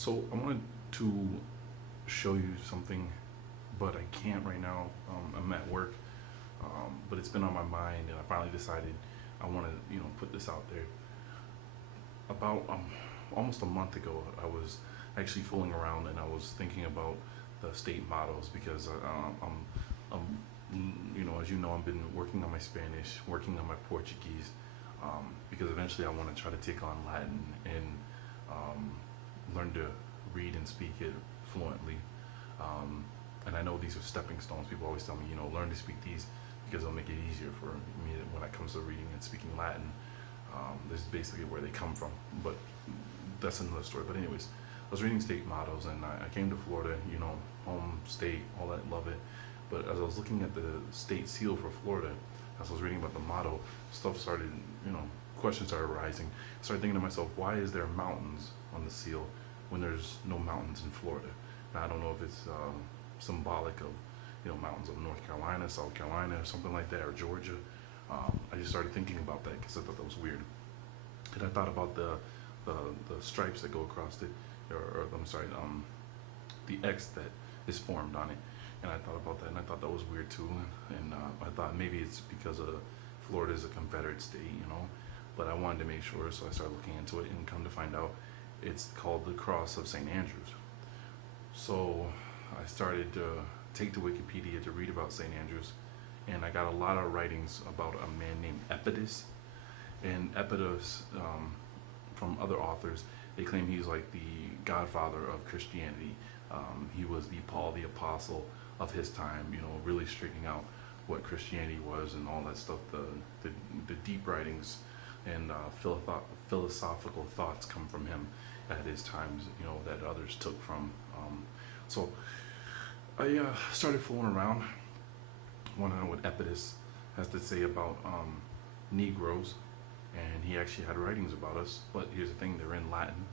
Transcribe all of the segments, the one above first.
So I wanted to show you something, but I can't right now. I'm at work, but it's been on my mind, and I finally decided I want to, put this out there. About almost a month ago, I was actually fooling around, and I was thinking about the state mottos because as you know, I've been working on my Spanish, working on my Portuguese, because eventually I want to try to take on Latin and um, learn to read and speak it fluently. Um, and I know these are stepping stones. People always tell me, learn to speak these because it'll make it easier for me when it comes to reading and speaking Latin. This is basically where they come from, but that's another story. But anyways, I was reading state mottos, and I came to Florida, home state, all that, love it. But as I was looking at the state seal for Florida, as I was reading about the motto, stuff started, questions started arising. I started thinking to myself, why is there mountains on the seal when there's no mountains in Florida? Now, I don't know if it's symbolic of, mountains of North Carolina, South Carolina, or something like that, or Georgia. I just started thinking about that because I thought that was weird. And I thought about the stripes that go across it, or I'm sorry, the X that is formed on it. And I thought about that, and I thought that was weird too. And I thought maybe it's because Florida is a Confederate state, But I wanted to make sure, so I started looking into it, and come to find out, it's called the Cross of St. Andrews. So I started to take to Wikipedia to read about St. Andrews, and I got a lot of writings about a man named Epidus. And Epidus, from other authors, they claim he's like the godfather of Christianity. He was the Paul the Apostle of his time, really straightening out what Christianity was and all that stuff, the deep writings and philosophical thoughts come from him at his times, that others took from. So I started fooling around, want to know what Epidus has to say about Negroes, and he actually had writings about us. But here's the thing: they're in Latin,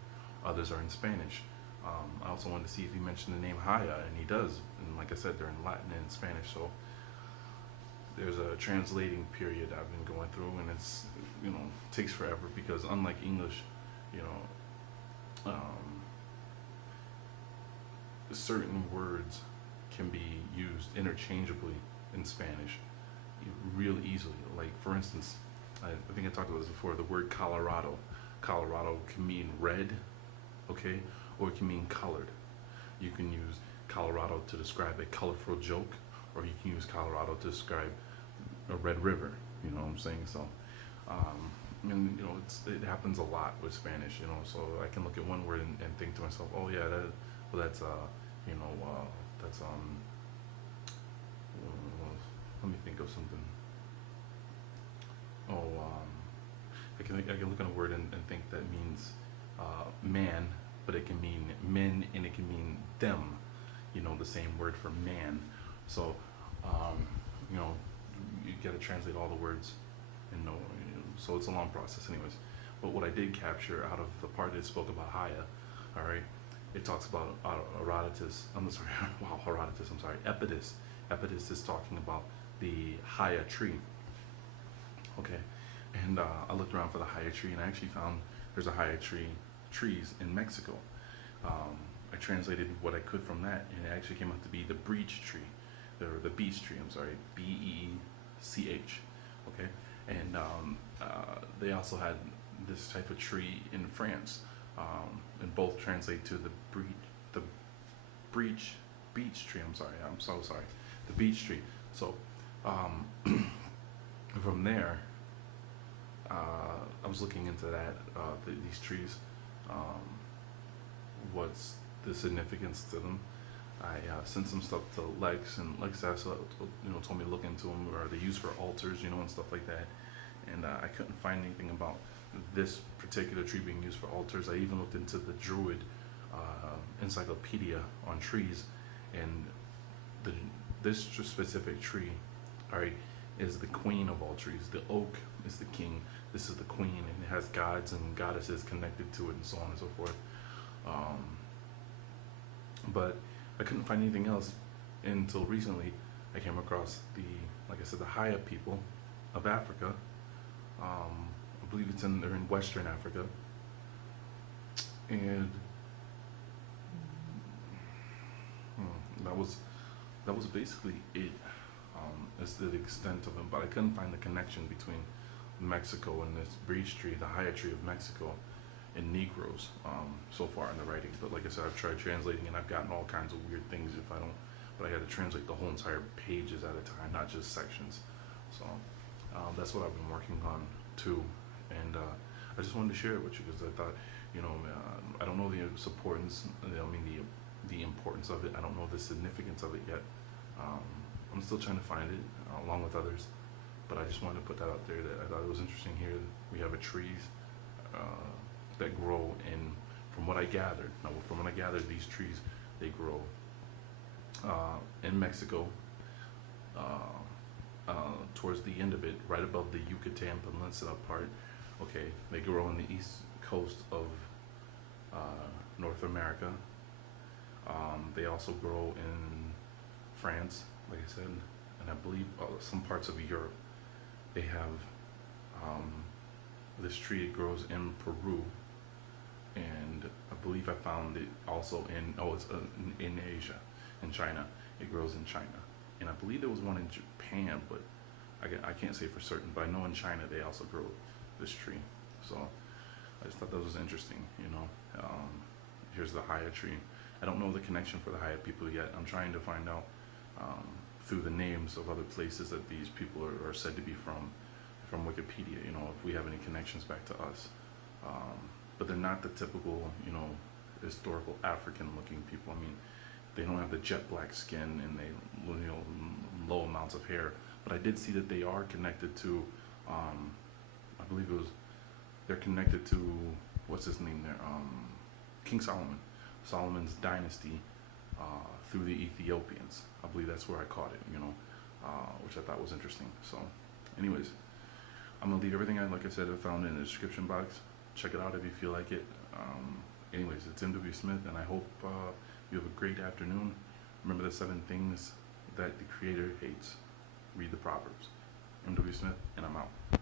others are in Spanish. I also wanted to see if he mentioned the name Haya, and he does. And like I said, they're in Latin and Spanish. So there's a translating period I've been going through, and it's takes forever because unlike English, you know, certain words can be used interchangeably in Spanish real easily. Like for instance, I think I talked about this before. The word Colorado. Colorado can mean red, okay, or it can mean colored. You can use Colorado to describe a colorful joke, or you can use Colorado to describe a red river. You know what I'm saying? So, it happens a lot with Spanish. So I can look at one word and think to myself, oh yeah, that's that's let me think of something. Oh, I can look at a word and think that means man, but it can mean men and it can mean them. The same word for man. So, you know, you got to translate all the words and know. So it's a long process, anyways. But what I did capture out of the part that spoke about Haya, all right, it talks about Herodotus. I'm sorry, wow, Herodotus. I'm sorry, Epidus. Epidus is talking about the Haya tree. Okay, and I looked around for the Haya tree, and I actually found there's a Haya trees in Mexico. I translated what I could from that, and it actually came out to be the breech tree, the beech tree. I'm sorry, Beech. Okay, and they also had this type of tree in France, and both translate to the breech beech tree. I'm sorry, I'm so sorry, the beech tree. So from there, I was looking into that these trees, what's the significance to them. I sent some stuff to Lex, and Lex also, told me to look into them, or they used for altars, and stuff like that. And I couldn't find anything about this particular tree being used for altars. I even looked into the Druid encyclopedia on trees, and this specific tree, all right, is the queen of all trees. The oak is the king. This is the queen, and it has gods and goddesses connected to it, and so on and so forth. But I couldn't find anything else until recently. I came across like I said, the Haya people of Africa. I believe they're in Western Africa, and that was basically it. It's the extent of it, but I couldn't find the connection between Mexico and this breach tree, the Haya tree of Mexico, and Negroes so far in the writings. But like I said, I've tried translating and I've gotten all kinds of weird things if I don't. But I had to translate the whole entire pages at a time, not just sections. So that's what I've been working on too, and I just wanted to share it with you because I thought, I don't know the importance. I mean the importance of it. I don't know the significance of it yet. I'm still trying to find it along with others, but I just wanted to put that out there. That I thought it was interesting. Here we have a trees that grow in. From what I gathered, these trees they grow in Mexico. Towards the end of it, right above the Yucatan Peninsula part. Okay, they grow on the east coast of North America. They also grow in France, like I said, and I believe some parts of Europe. They have this tree. It grows in Peru, and I believe I found it also in Asia, in China. It grows in China, and I believe there was one in Japan, but I can't say for certain. But I know in China they also grow this tree. So I just thought that was interesting. Here's the Haya tree. I don't know the connection for the Haya people yet. I'm trying to find out through the names of other places that these people are said to be from Wikipedia. If we have any connections back to us. But they're not the typical, historical African-looking people. I mean, they don't have the jet black skin and they, low amounts of hair. But I did see that they are connected to, I believe they're connected to, what's his name there? King Solomon. Solomon's dynasty through the Ethiopians. I believe that's where I caught it, which I thought was interesting. So, anyways, I'm going to leave everything like I said, I found in the description box. Check it out if you feel like it. Anyways, it's M.W. Smith, and I hope you have a great afternoon. Remember the 7 things that the Creator hates. Read the Proverbs. M.W. Smith, and I'm out.